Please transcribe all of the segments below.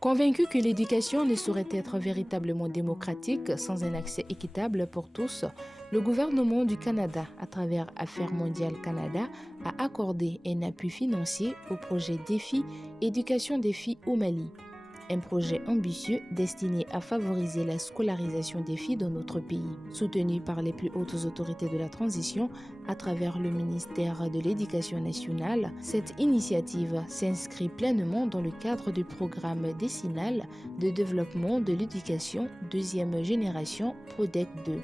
Convaincu que l'éducation ne saurait être véritablement démocratique sans un accès équitable pour tous, le gouvernement du Canada, à travers Affaires mondiales Canada, a accordé un appui financier au projet Défi Éducation des filles au Mali. Un projet ambitieux destiné à favoriser la scolarisation des filles dans notre pays. Soutenu par les plus hautes autorités de la transition à travers le ministère de l'Éducation nationale, cette initiative s'inscrit pleinement dans le cadre du programme décennal de développement de l'éducation deuxième génération PRODEC 2.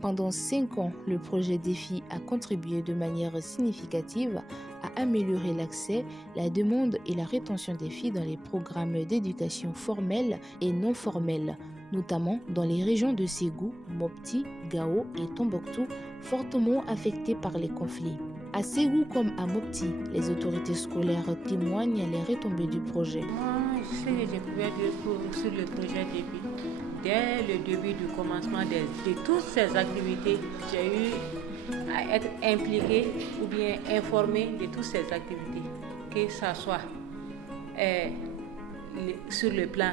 Pendant 5 ans, le projet Défi a contribué de manière significative à améliorer l'accès, la demande et la rétention des filles dans les programmes d'éducation formelle et non formelle, notamment dans les régions de Ségou, Mopti, Gao et Tombouctou, fortement affectées par les conflits. À Ségou comme à Mopti, les autorités scolaires témoignent les retombées du projet. Moi, ce que je pouvais dire sur le projet Défi, dès le début du commencement de toutes ces activités, j'ai eu à être impliquée ou bien informée de toutes ces activités, que ce soit sur le plan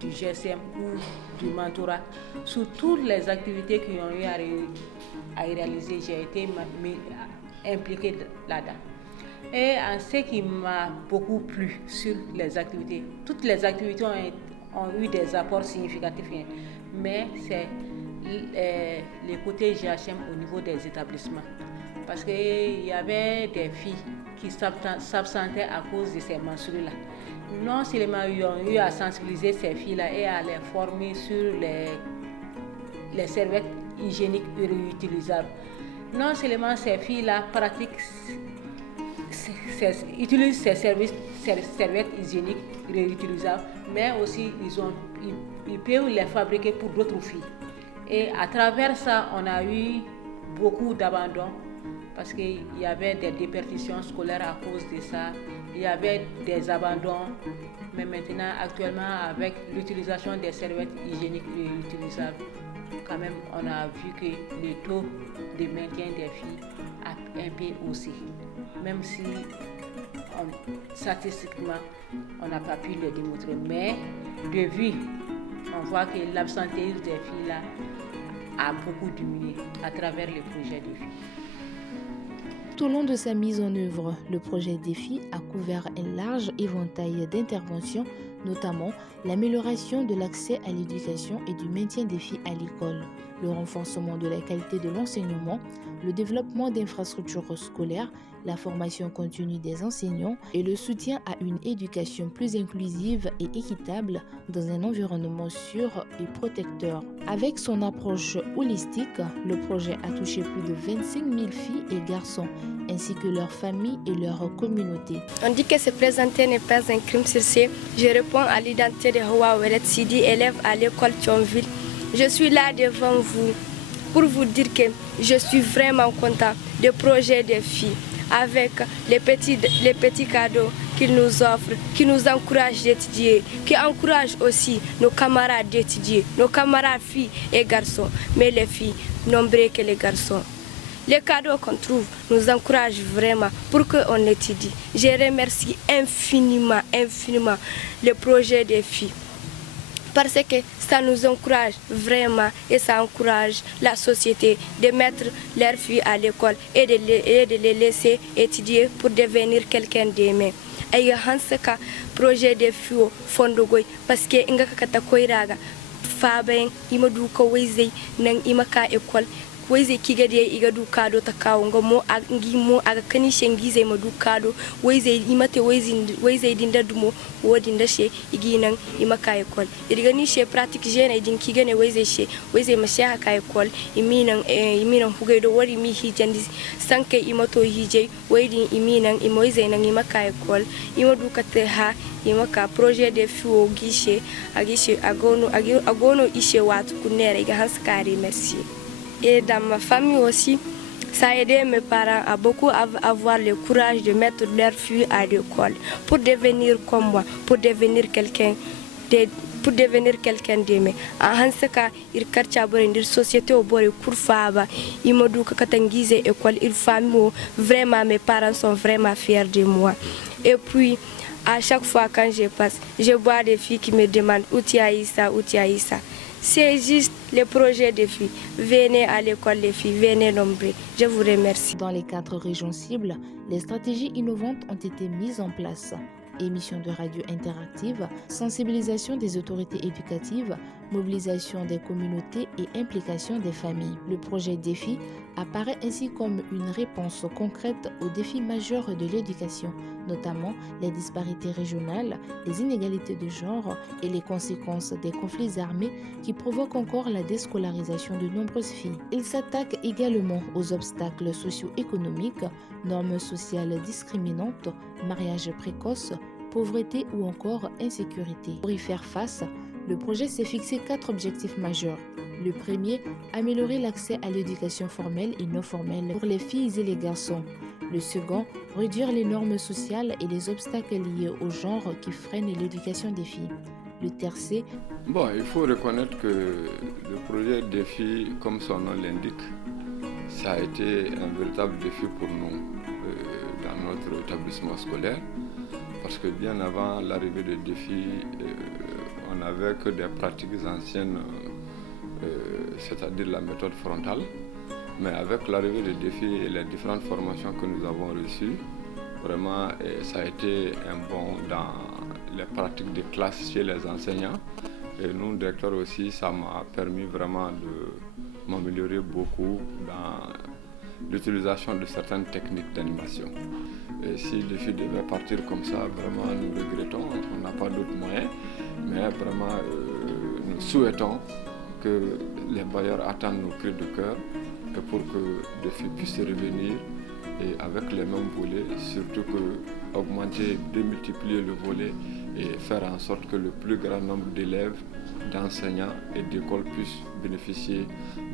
du GSM ou du mentorat, sur toutes les activités qui ont eu à réaliser, j'ai été impliquée là-dedans. Et en ce qui m'a beaucoup plu sur les activités, toutes les activités ont eu des apports significatifs, mais c'est le côté GHM au niveau des établissements. Parce qu'il y avait des filles qui s'absentaient à cause de ces menstrues-là. Non seulement ils ont eu à sensibiliser ces filles-là et à les former sur les serviettes hygiéniques réutilisables. Non seulement ces filles-là utilisent ces serviettes hygiéniques réutilisables, mais aussi ils peuvent les fabriquer pour d'autres filles. Et à travers ça, on a eu beaucoup d'abandon parce qu'il y avait des déperditions scolaires à cause de ça. Il y avait des abandons, mais maintenant, actuellement, avec l'utilisation des serviettes hygiéniques réutilisables, quand même, on a vu que le taux de maintien des filles a un peu haussé. Même si statistiquement, on n'a pas pu le démontrer. Mais de vue, on voit que l'absentéisme des filles là a beaucoup diminué à travers le projet Défi. Tout au long de sa mise en œuvre, le projet Défi a couvert un large éventail d'interventions, notamment l'amélioration de l'accès à l'éducation et du maintien des filles à l'école, le renforcement de la qualité de l'enseignement, le développement d'infrastructures scolaires, la formation continue des enseignants et le soutien à une éducation plus inclusive et équitable dans un environnement sûr et protecteur. Avec son approche holistique, le projet a touché plus de 25 000 filles et garçons, ainsi que leurs familles et leurs communautés. On dit que se présenter n'est pas un crime sur ce. Je réponds à l'identité de Hawa Ouellet Sidi, élève à l'école Thionville. Je suis là devant vous pour vous dire que je suis vraiment content du projet des filles, avec les petits cadeaux qu'ils nous offrent, qui nous encouragent d'étudier, qui encouragent aussi nos camarades d'étudier, nos camarades filles et garçons, mais les filles nombreux que les garçons. Les cadeaux qu'on trouve nous encouragent vraiment pour qu'on étudie. Je remercie infiniment le projet des filles. Parce que ça nous encourage vraiment et ça encourage la société de mettre leurs filles à l'école et de les laisser étudier pour devenir quelqu'un d'aimé. Et hansaka projet de filles fondogoy parce que inga kata koiraga faben imadu ko wezei nan imaka école wayze kigade iga du kado takawo ngomo ngimo aga kani shengize madu kado wayze imate wayze dinda dumo wodi ndashe iginan imaka ekol idiga ni she pratique jeune din kigane wayze masha ka ekol iminan hugaido wori mi hijandi sanke imato hije waydi iminan imoyze nan imaka ekol imadu kate ha imaka projet de fuo guichet agono ishe watu kunere iga hanskari merci. Et dans ma famille aussi, ça a aidé mes parents à beaucoup avoir le courage de mettre leurs filles à l'école pour devenir comme moi, pour devenir quelqu'un d'aimé. En hansaka ir karcha borendir société au bord kurfaba imodu katangize école il famille vraiment mes parents sont vraiment fiers de moi. Et puis À chaque fois quand je passe, je vois des filles qui me demandent où tu as eu ça, où tu as eu ça. C'est juste le projet des filles. Venez à l'école les filles, venez nombreux. Je vous remercie. Dans les 4 régions cibles, les stratégies innovantes ont été mises en place. Émissions de radio interactives, sensibilisation des autorités éducatives, mobilisation des communautés et implication des familles. Le projet DEFI apparaît ainsi comme une réponse concrète aux défis majeurs de l'éducation, notamment les disparités régionales, les inégalités de genre et les conséquences des conflits armés qui provoquent encore la déscolarisation de nombreuses filles. Il s'attaque également aux obstacles socio-économiques, normes sociales discriminantes, mariage précoce, pauvreté ou encore insécurité. Pour y faire face, le projet s'est fixé 4 objectifs majeurs. Le premier, améliorer l'accès à l'éducation formelle et non formelle pour les filles et les garçons. Le second, réduire les normes sociales et les obstacles liés au genre qui freinent l'éducation des filles. Le tertiaire. Il faut reconnaître que le projet DEFI, comme son nom l'indique, ça a été un véritable défi pour nous dans notre établissement scolaire. Parce que bien avant l'arrivée de DEFI, on n'avait que des pratiques anciennes, c'est-à-dire la méthode frontale. Mais avec l'arrivée de DEFI et les différentes formations que nous avons reçues, vraiment, ça a été un bond dans les pratiques de classe chez les enseignants. Et nous, directeurs aussi, ça m'a permis vraiment de m'améliorer beaucoup dans l'utilisation de certaines techniques d'animation. Et si DEFI devait partir comme ça, vraiment nous regrettons, on n'a pas d'autres moyens, mais vraiment nous souhaitons que les bailleurs attendent nos cris de cœur et pour que DEFI puisse revenir et avec les mêmes volets, surtout que augmenter, démultiplier le volet et faire en sorte que le plus grand nombre d'élèves, d'enseignants et d'écoles puissent bénéficier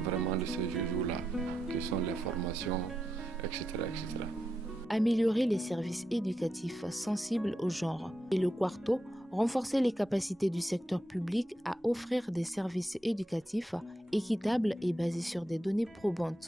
vraiment de ces jours-là, qui sont les formations, etc., etc. Améliorer les services éducatifs sensibles au genre. Et le quarto, renforcer les capacités du secteur public à offrir des services éducatifs équitables et basés sur des données probantes.